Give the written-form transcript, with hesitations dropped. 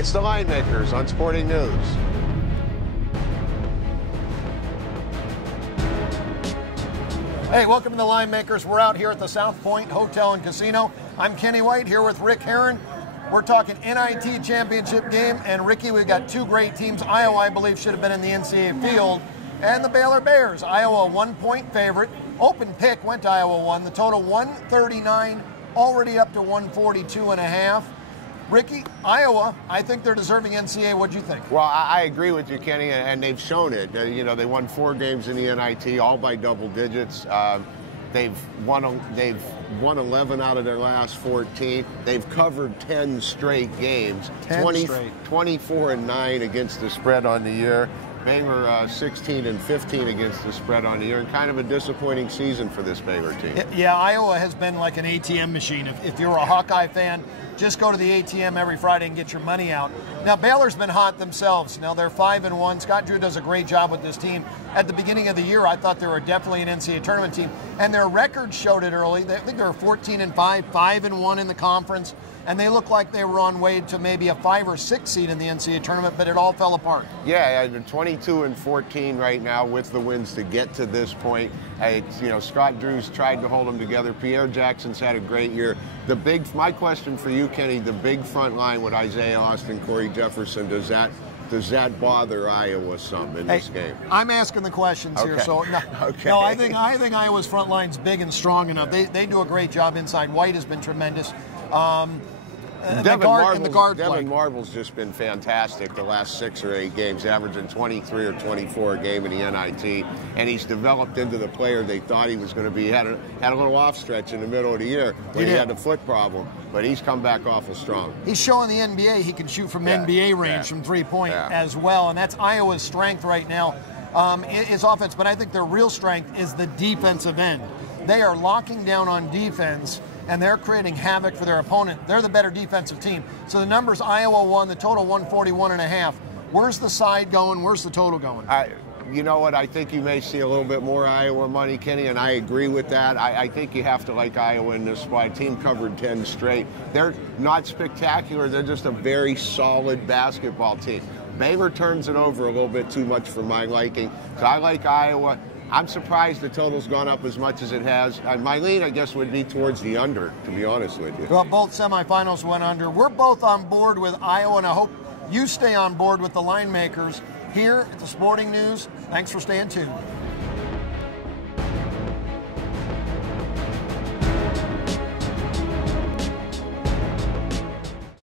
It's the Linemakers on Sporting News. Hey, welcome to the Linemakers. We're out here at the South Point Hotel and Casino. I'm Kenny White here with Rick Herron. We're talking NIT championship game, and Ricky, we've got two great teams. Iowa, I believe, should have been in the NCAA field, and the Baylor Bears. Iowa, 1-point favorite. Open pick went to Iowa 1. The total 139, already up to 142.5. Ricky, Iowa, I think they're deserving NCAA. What'd you think? Well, I agree with you, Kenny, and they've shown it. You know, they won 4 games in the NIT, all by double digits. They've won 11 out of their last 14. They've covered 10 straight games. 24-9 against the spread on the year. Baylor 16-15 against the spread on the year, and kind of a disappointing season for this Baylor team. Yeah, Iowa has been like an ATM machine. If you're a Hawkeye fan, just go to the ATM every Friday and get your money out. Now, Baylor's been hot themselves. Now, they're 5-1. Scott Drew does a great job with this team. At the beginning of the year, I thought they were definitely an NCAA tournament team, and their record showed it early. I think they were 14-5, 5-1 in the conference, and they looked like they were on way to maybe a 5 or 6 seed in the NCAA tournament, but it all fell apart. Yeah, 22-14 right now with the wins to get to this point. You know, Scott Drew's tried to hold them together. Pierre Jackson's had a great year. My question for you, Kenny, the big front line with Isaiah Austin, Corey Jefferson, does that bother Iowa some in this game? I'm asking the questions here, so no, I think Iowa's front line's big and strong enough. They do a great job inside. White has been tremendous. Devin Marvel's just been fantastic the last 6 or 8 games, averaging 23 or 24 a game in the NIT, and he's developed into the player they thought he was going to be. He had a little off stretch in the middle of the year when he had the foot problem, but he's come back awful strong. He's showing the NBA he can shoot from NBA range from 3-point as well, and that's Iowa's strength right now. Is offense, but I think their real strength is the defensive end. They are locking down on defense, and they're creating havoc for their opponent. They're the better defensive team. So the numbers, Iowa won, the total 141.5. Where's the side going? Where's the total going? You know what? I think you may see a little bit more Iowa money, Kenny, and I agree with that. I think you have to like Iowa in this spot. Team covered 10 straight. They're not spectacular. They're just a very solid basketball team. Baylor turns it over a little bit too much for my liking. So I like Iowa. I'm surprised the total's gone up as much as it has. My lean, I guess, would be towards the under, to be honest with you. Well, both semifinals went under. We're both on board with Iowa, and I hope you stay on board with the Linemakers here at the Sporting News. Thanks for staying tuned.